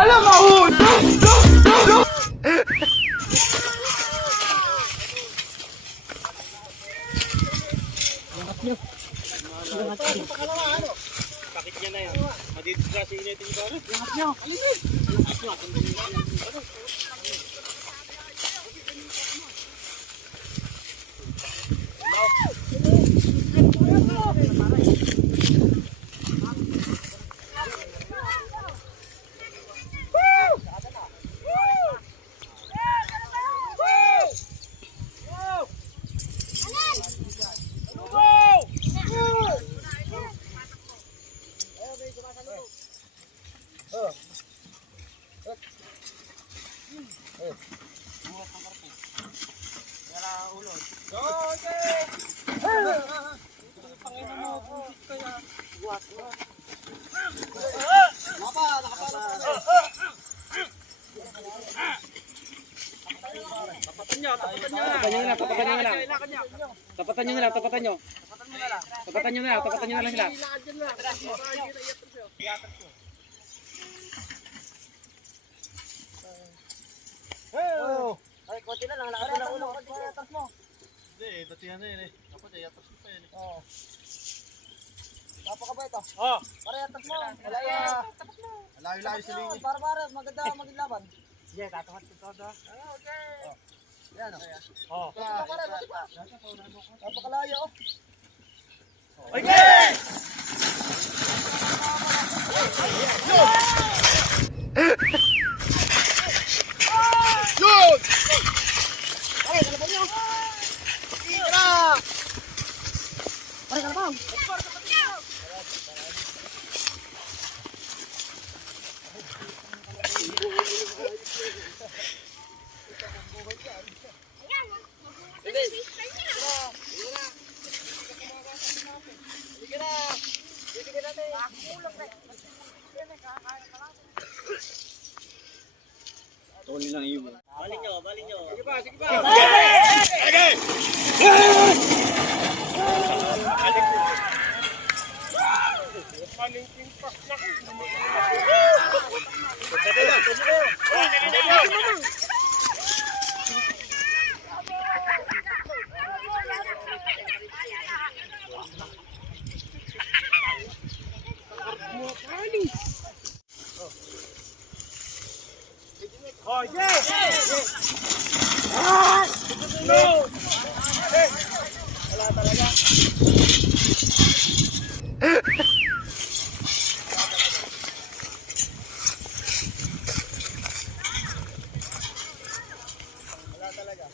Alam mo! Sakit niya na yan. Madidisgrasya yun ito yung baro. Lahat niyo. Tapatan nyo na lang sila. Ay, konti na lang. Lakad na ulo. Atas mo. Hindi, batihan na yun eh. Dapat ay atas mo pa yun eh. Oo. Papa ka ba ito? Oo. Pare, atas mo. Malaya. Layo-layo sa linya. Para, maganda maging laban. Sige, tatapat ko todo. Okay. Yan o. Oo. Pare, buti pa. Napakalayo o. Okay! Yun! Pare, kalaban nyo. Tira! Pare, kalaban. Tuloy lang iyo. Balik nyo. Sige pa. Oh, yes! No! Wala talaga. Wala talaga.